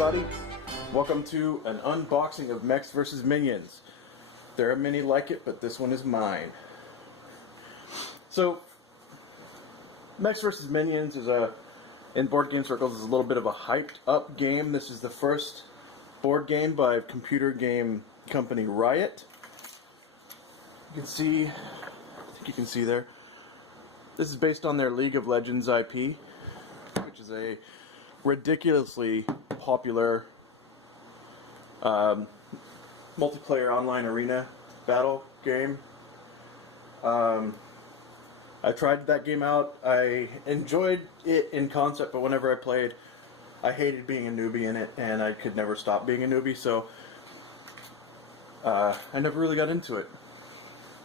everybody. Welcome to an unboxing of Mechs vs. Minions. There are many like it, but this one is mine. So, Mechs vs. Minions is in board game circles, is a little bit of a hyped up game. This is the first board game by computer game company Riot. You can see, I think you can see there. This is based on their League of Legends IP, which is a ridiculously popular multiplayer online arena battle game. I tried that game out. I enjoyed it in concept, but whenever I played, I hated being a newbie in it, and I could never stop being a newbie, so I never really got into it.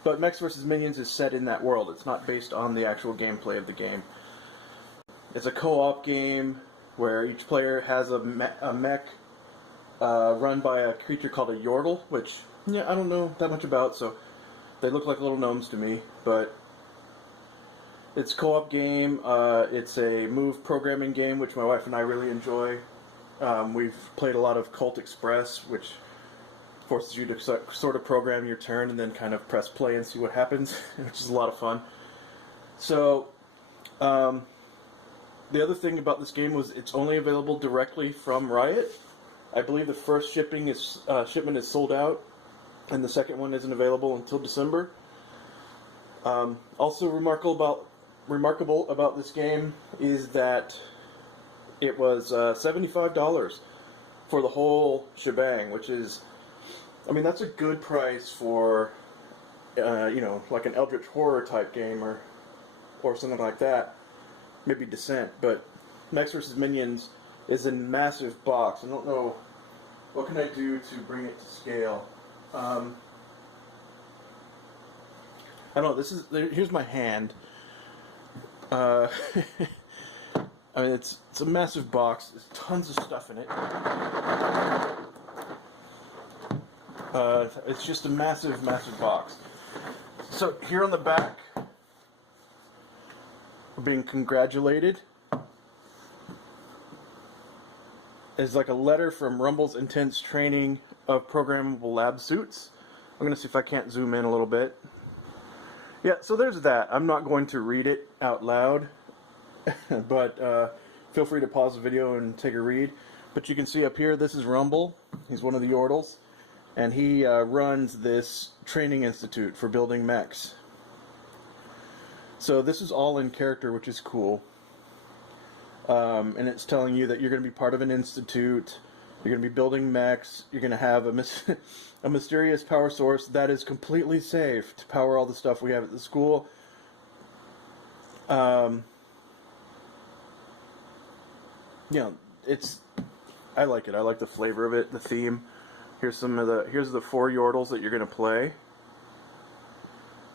But Mechs vs. Minions is set in that world. It's not based on the actual gameplay of the game. It's a co-op game where each player has a mech run by a creature called a yordle, which I don't know that much about, so they look like little gnomes to me, but it's a co-op game. It's a move programming game, which my wife and I really enjoy. We've played a lot of Cult Express, which forces you to sort of program your turn and then kind of press play and see what happens, which is a lot of fun. So, the other thing about this game was it's only available directly from Riot. I believe the first shipment is sold out, and the second one isn't available until December. Also remarkable about this game is that it was $75 for the whole shebang, which is, I mean, that's a good price for, like an Eldritch Horror type game or something like that. Maybe Descent, but Mechs vs. Minions is a massive box. I don't know, what can I do to bring it to scale? I don't know, here's my hand. I mean, it's a massive box. There's tons of stuff in it. It's just a massive, massive box. So here on the back, we're being congratulated. It's like a letter from Rumble's intense training of programmable lab suits. I'm going to see if I can't zoom in a little bit. Yeah, so there's that. I'm not going to read it out loud, but feel free to pause the video and take a read. But you can see up here, this is Rumble. He's one of the Yordles, and he runs this training institute for building mechs. So this is all in character, which is cool. And it's telling you that you're going to be part of an institute, you're going to be building mechs, you're going to have a mysterious power source that is completely safe to power all the stuff we have at the school. I like it. I like the flavor of it, the theme. Here's the 4 Yordles that you're going to play.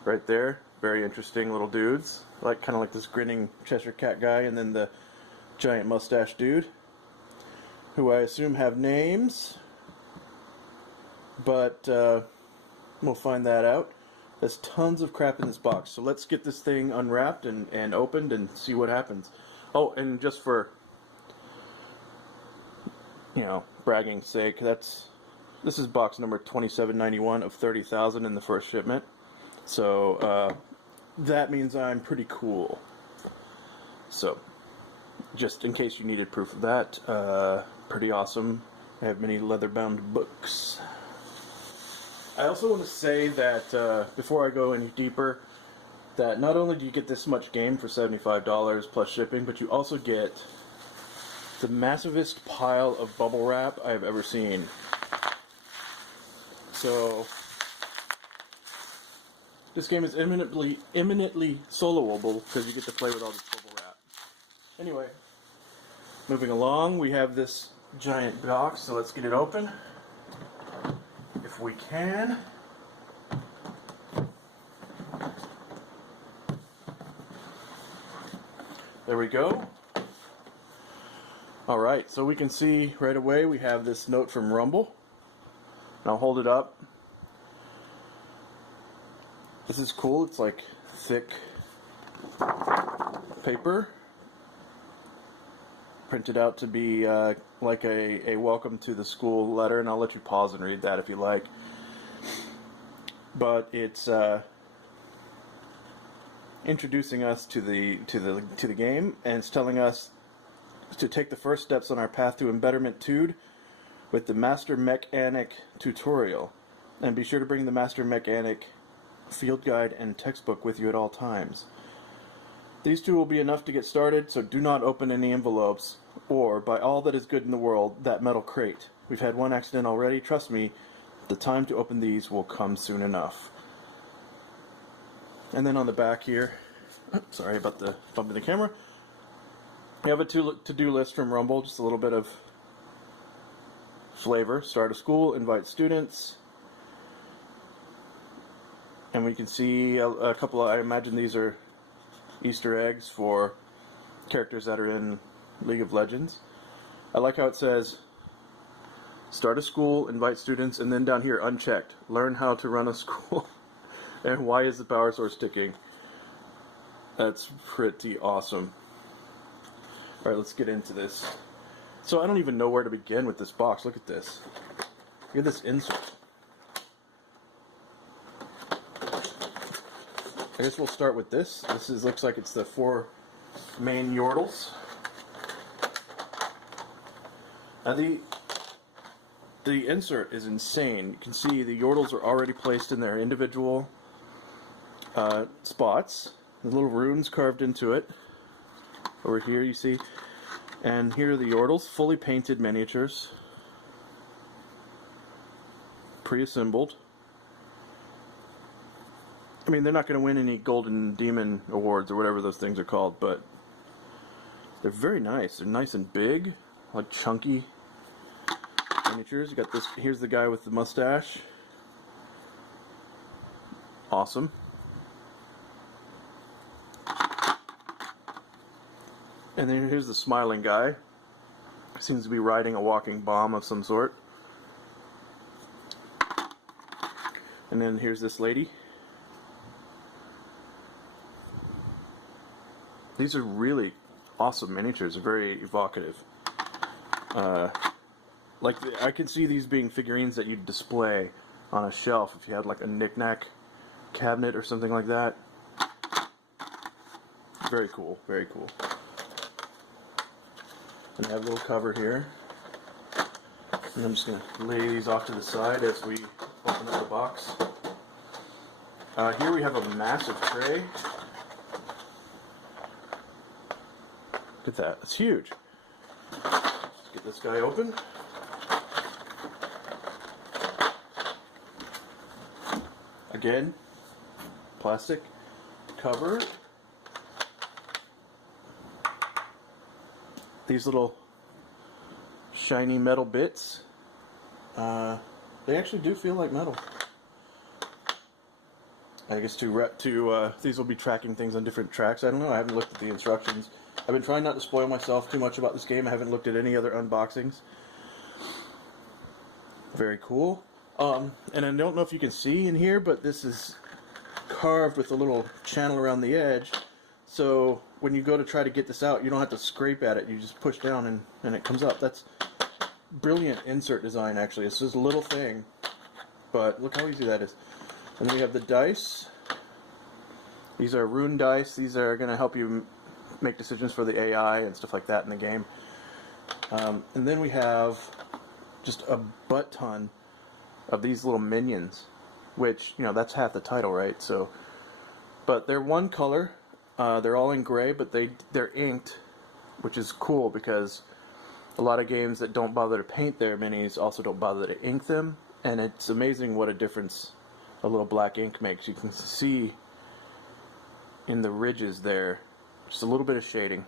Right there. Very interesting little dudes. Kind of like this grinning Cheshire Cat guy, and then the giant mustache dude, who I assume have names, but we'll find that out. There's tons of crap in this box, so let's get this thing unwrapped and opened and see what happens. Oh, and just for bragging's sake, this is box number 2791 of 30,000 in the first shipment. So that means I'm pretty cool. So, just in case you needed proof of that, pretty awesome. I have many leather-bound books. I also want to say that, before I go any deeper, that not only do you get this much game for $75 plus shipping, but you also get the massivest pile of bubble wrap I have ever seen. So, this game is imminently soloable because you get to play with all this bubble wrap. Anyway, moving along, we have this giant box, so let's get it open. If we can. There we go. Alright, so we can see right away we have this note from Rumble. I'll hold it up. This is cool. It's like thick paper. printed out to be like a welcome to the school letter, and I'll let you pause and read that if you like. But it's introducing us to the game, and it's telling us to take the first steps on our path to embetterment 2 with the Master Mechanic tutorial, and be sure to bring the Master Mechanic field guide and textbook with you at all times. These two will be enough to get started, so do not open any envelopes, or, by all that is good in the world, that metal crate. We've had one accident already. Trust me, the time to open these will come soon enough. And then on the back here, sorry about the bump in the camera, we have a to-do list from Rumble, just a little bit of flavor. Start a school, invite students, and we can see a couple of, I imagine these are Easter eggs for characters that are in League of Legends. I like how it says start a school, invite students, and then down here unchecked, learn how to run a school. And why is the power source ticking? That's pretty awesome. Alright, let's get into this. So I don't even know where to begin with this box. Look at this. Look at this insert. I guess we'll start with this. Looks like it's the 4 main Yordles. Now the insert is insane. You can see the Yordles are already placed in their individual spots. The little runes carved into it. Over here you see. And here are the Yordles, fully painted miniatures. Pre-assembled. I mean, they're not going to win any Golden Demon Awards or whatever those things are called, but they're very nice. They're nice and big, like chunky miniatures. You got this. Here's the guy with the mustache. Awesome. And then here's the smiling guy. Seems to be riding a walking bomb of some sort. And then here's this lady. These are really awesome miniatures. They're very evocative. I can see these being figurines that you'd display on a shelf if you had like a knick-knack cabinet or something like that. Very cool, very cool. And I have a little cover here. And I'm just going to lay these off to the side as we open up the box. Here we have a massive tray. Look at that, it's huge. Let's get this guy open. Again, plastic cover. These little shiny metal bits, they actually do feel like metal. I guess these will be tracking things on different tracks. I don't know, I haven't looked at the instructions. I've been trying not to spoil myself too much about this game. I haven't looked at any other unboxings. Very cool. And I don't know if you can see in here, but this is carved with a little channel around the edge. So when you go to try to get this out, you don't have to scrape at it. You just push down and it comes up. That's brilliant insert design, actually. It's just a little thing, but look how easy that is. And then we have the dice. These are rune dice. These are going to help you make decisions for the AI and stuff like that in the game. And then we have just a butt ton of these little minions, which, you know, that's half the title, right? So, but they're one color. They're all in gray, but they're inked, which is cool because a lot of games that don't bother to paint their minis also don't bother to ink them, and it's amazing what a difference a little black ink makes. You can see in the ridges there just a little bit of shading.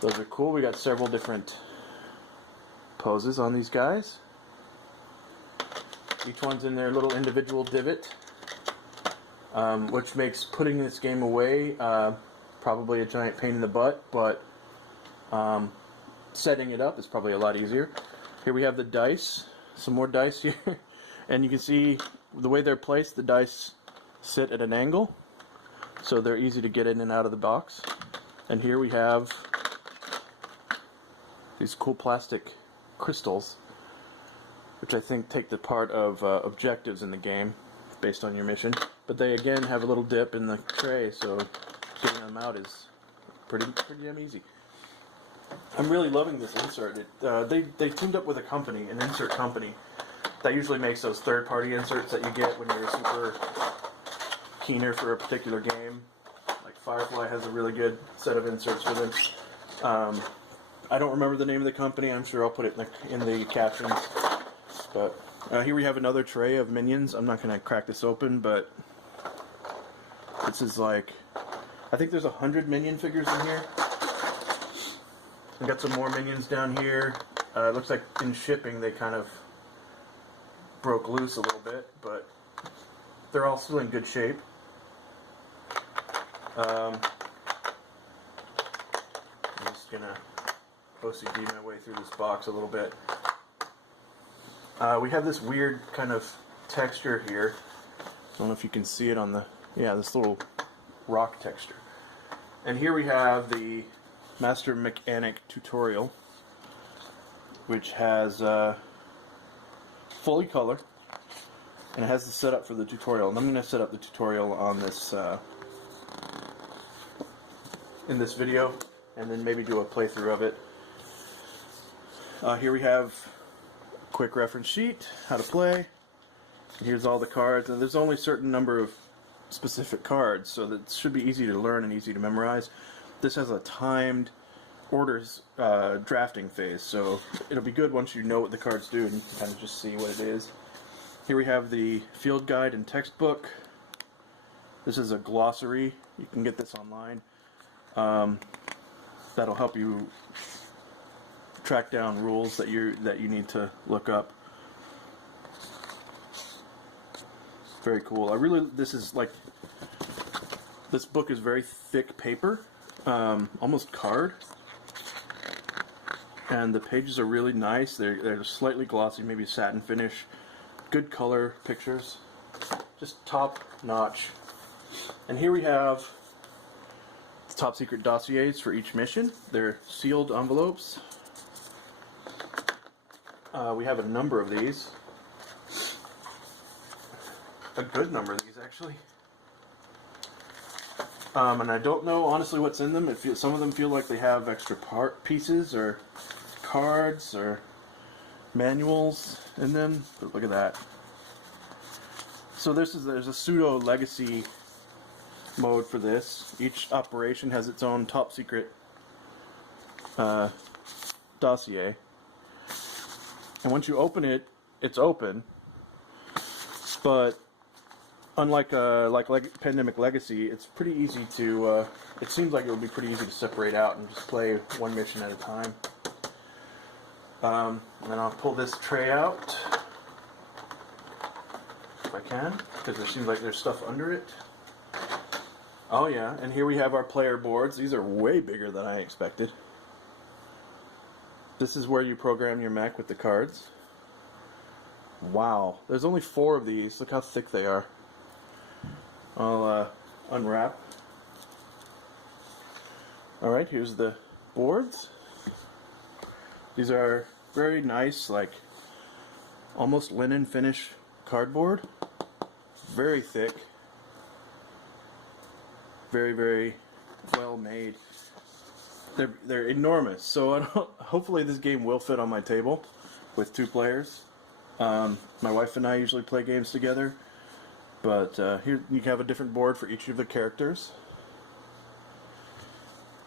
Those are cool. We got several different poses on these guys. Each one's in their little individual divot, which makes putting this game away probably a giant pain in the butt, but setting it up is probably a lot easier. Here we have the dice, some more dice here, and you can see the way they're placed, the dice sit at an angle, so they're easy to get in and out of the box. And here we have these cool plastic crystals, which I think take the part of objectives in the game based on your mission. But they again have a little dip in the tray, so getting them out is pretty damn easy. I'm really loving this insert. They teamed up with a company, an insert company, that usually makes those third-party inserts that you get when you're super keener for a particular game. Like Firefly has a really good set of inserts for them. I don't remember the name of the company. I'm sure I'll put it in the captions. But here we have another tray of minions. I'm not going to crack this open, but this is like, I think there's 100 minion figures in here. We got some more minions down here. It looks like in shipping they kind of broke loose a little bit, but they're all still in good shape. I'm just gonna OCD my way through this box a little bit. We have this weird kind of texture here. I don't know if you can see it on the, this little rock texture. And here we have the Master Mechanic tutorial, which has fully color, and it has the setup for the tutorial. And I'm going to set up the tutorial on this in this video, and then maybe do a playthrough of it. Here we have a quick reference sheet, how to play. Here's all the cards, and there's only a certain number of specific cards, so that should be easy to learn and easy to memorize. This has a timed orders drafting phase, so it'll be good once you know what the cards do and you can kind of just see what it is. Here we have the field guide and textbook. This is a glossary. You can get this online. That'll help you track down rules that you need to look up. Very cool. This book is very thick paper, almost card, and the pages are really nice. They're slightly glossy, maybe satin finish, good color pictures, just top notch. And here we have the top secret dossiers for each mission. They're sealed envelopes. We have a number of these. A good number of these, actually. And I don't know honestly what's in them. Some of them feel like they have extra pieces or cards or manuals in them. But look at that. So there's a pseudo legacy mode for this. Each operation has its own top secret dossier. And once you open it, it's open. But unlike Pandemic Legacy, it's pretty easy to, it seems like it would be pretty easy to separate out and just play one mission at a time. And then I'll pull this tray out, if I can, because there seems like there's stuff under it. Oh yeah, and here we have our player boards. These are way bigger than I expected. This is where you program your mech with the cards. Wow, there's only 4 of these. Look how thick they are. I'll unwrap. Alright, here's the boards. These are very nice, like almost linen finish cardboard. Very thick. Very, very well made. They're enormous, so hopefully this game will fit on my table with 2 players. My wife and I usually play games together, but here you have a different board for each of the characters.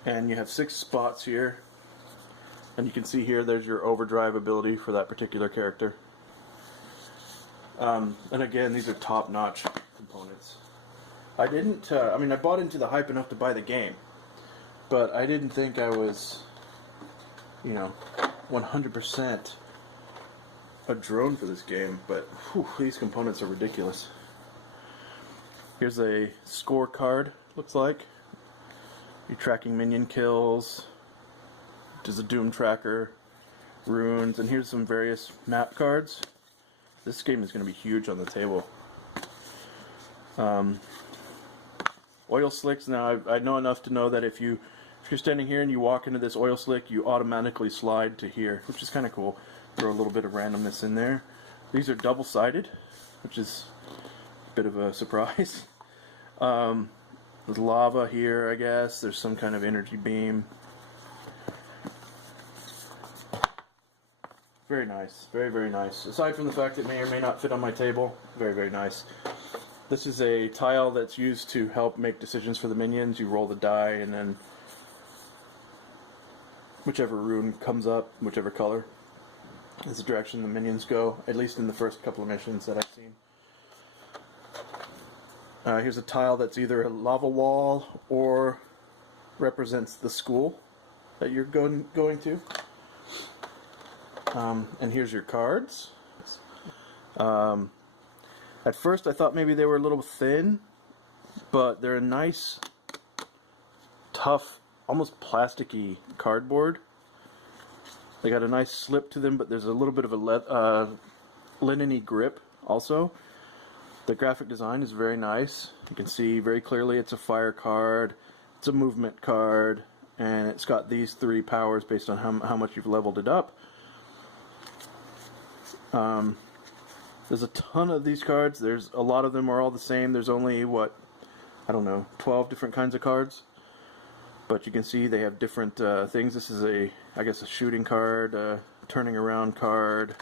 And you have 6 spots here, and you can see here there's your overdrive ability for that particular character. And again, these are top-notch components. I bought into the hype enough to buy the game, but I didn't think I was, 100% a drone for this game, but whew, these components are ridiculous. Here's a scorecard, looks like. You're tracking minion kills. There's a Doom tracker, runes, and here's some various map cards. This game is going to be huge on the table. Oil slicks. Now I know enough to know that if you If you're standing here and you walk into this oil slick, you automatically slide to here, which is kind of cool. Throw a little bit of randomness in there. These are double-sided, which is a bit of a surprise. There's lava here, I guess. There's some kind of energy beam. Very nice. Very, very nice. Aside from the fact it may or may not fit on my table, very, very nice. This is a tile that's used to help make decisions for the minions. You roll the die, and then whichever rune comes up, whichever color, is the direction the minions go, at least in the first couple of missions that I've seen. Here's a tile that's either a lava wall or represents the school that you're going to. And here's your cards. At first I thought maybe they were a little thin, but they're a nice, tough, almost plasticky cardboard. They got a nice slip to them, but there's a little bit of a linen-y grip also. The graphic design is very nice. You can see very clearly it's a fire card, it's a movement card, and it's got these 3 powers based on how much you've leveled it up. There's a ton of these cards. There's a lot of them are all the same. There's only, what, I don't know, 12 different kinds of cards. But you can see they have different things. This is I guess a shooting card, turning around card.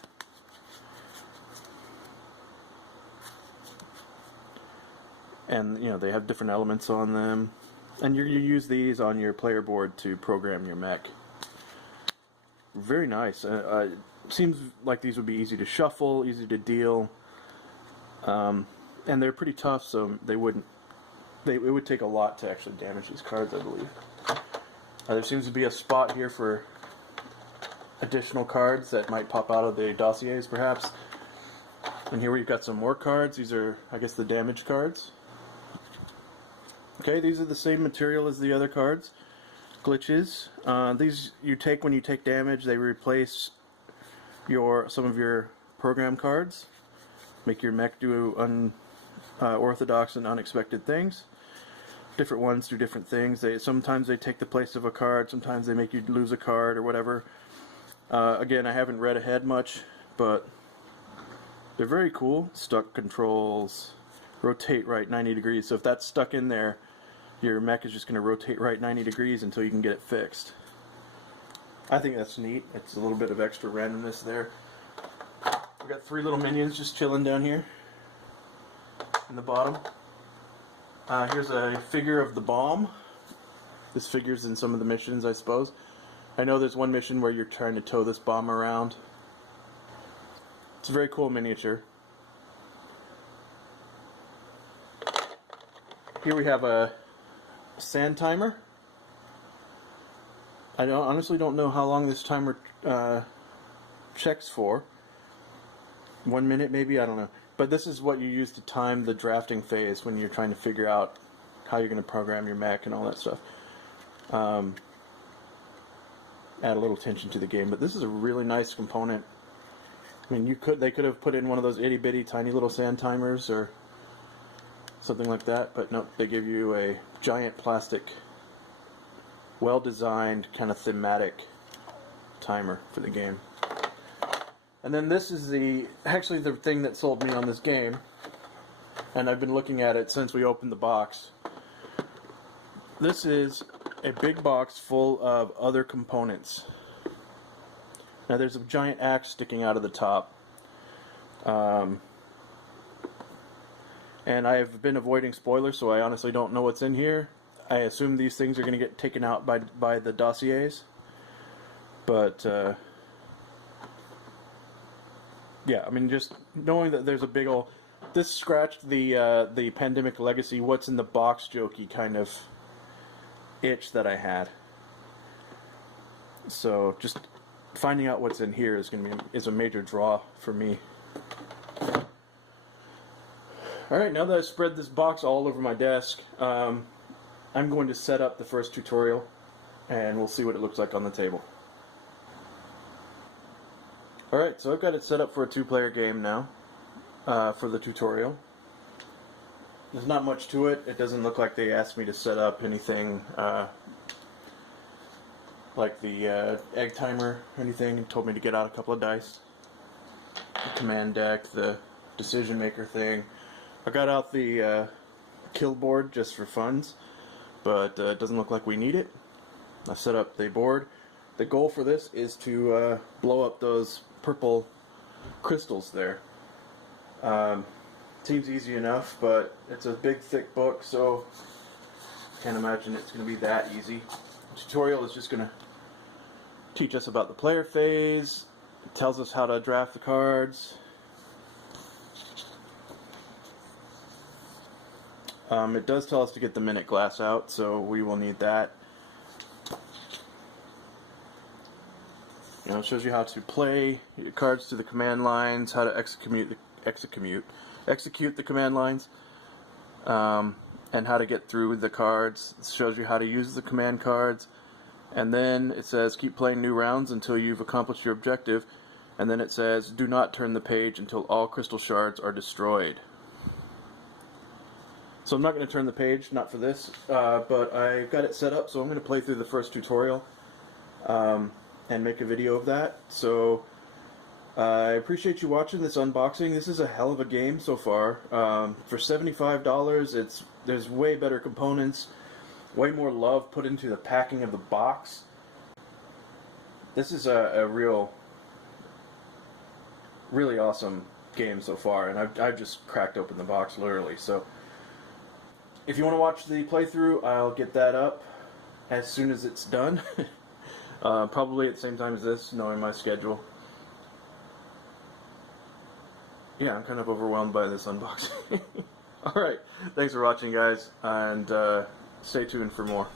And, you know, they have different elements on them. And you use these on your player board to program your mech. Very nice. Seems like these would be easy to shuffle, easy to deal. And they're pretty tough, so it would take a lot to actually damage these cards, I believe. There seems to be a spot here for additional cards that might pop out of the dossiers, perhaps. And here we've got some more cards. These are, I guess, the damage cards. Okay, these are the same material as the other cards. Glitches. These you take when you take damage. They replace some of your program cards. Make your mech do unorthodox and unexpected things. Different ones do different things. Sometimes they take the place of a card. Sometimes they make you lose a card or whatever. Again, I haven't read ahead much, but they're very cool. Stuck controls. Rotate right 90 degrees. So if that's stuck in there, your mech is just going to rotate right 90 degrees until you can get it fixed. I think that's neat. It's a little bit of extra randomness there. We've got 3 little minions just chilling down here in the bottom. Here's a figure of the bomb. This figure's in some of the missions, I suppose. I know there's one mission where you're trying to tow this bomb around. It's a very cool miniature. Here we have a sand timer. I honestly don't know how long this timer checks for. 1 minute maybe? I don't know. But this is what you use to time the drafting phase when you're trying to figure out how you're going to program your mech and all that stuff. Add a little tension to the game. But this is a really nice component. I mean, they could have put in one of those itty-bitty tiny little sand timers or something like that, but no, they give you a giant plastic, well-designed, kind of thematic timer for the game. And then this is actually the thing that sold me on this game, and I've been looking at it since we opened the box. This is a big box full of other components. Now there's a giant axe sticking out of the top. And I have been avoiding spoilers, so I honestly don't know what's in here. I assume these things are going to get taken out by the dossiers. But, yeah, I mean, just knowing that there's a big ol'... This scratched the Pandemic Legacy what's in the box jokey kind of itch that I had. So, just finding out what's in here is a major draw for me. Alright, now that I've spread this box all over my desk, I'm going to set up the first tutorial, and we'll see what it looks like on the table. Alright, so I've got it set up for a 2-player game now, for the tutorial. There's not much to it. It doesn't look like they asked me to set up anything like the egg timer or anything, and told me to get out a couple of dice. The command deck, the decision maker thing. I got out the kill board just for funds, but it doesn't look like we need it. I set up the board. The goal for this is to blow up those purple crystals there. Seems easy enough, but it's a big thick book, so I can't imagine it's going to be that easy. The tutorial is just going to teach us about the player phase. It tells us how to draft the cards. It does tell us to get the minute glass out, so we will need that. It shows you how to play your cards to the command lines, how to execute the command lines, and how to get through the cards. It shows you how to use the command cards, and then it says keep playing new rounds until you've accomplished your objective, and then it says do not turn the page until all crystal shards are destroyed. So I'm not going to turn the page, not for this, but I've got it set up, so I'm going to play through the first tutorial and make a video of that. So I appreciate you watching this unboxing. This is a hell of a game so far. For $75, there's way better components, way more love put into the packing of the box. This is a really awesome game so far, and I've just cracked open the box literally. So if you want to watch the playthrough, I'll get that up as soon as it's done. Probably at the same time as this, knowing my schedule. Yeah, I'm kind of overwhelmed by this unboxing. Alright, thanks for watching, guys, and stay tuned for more.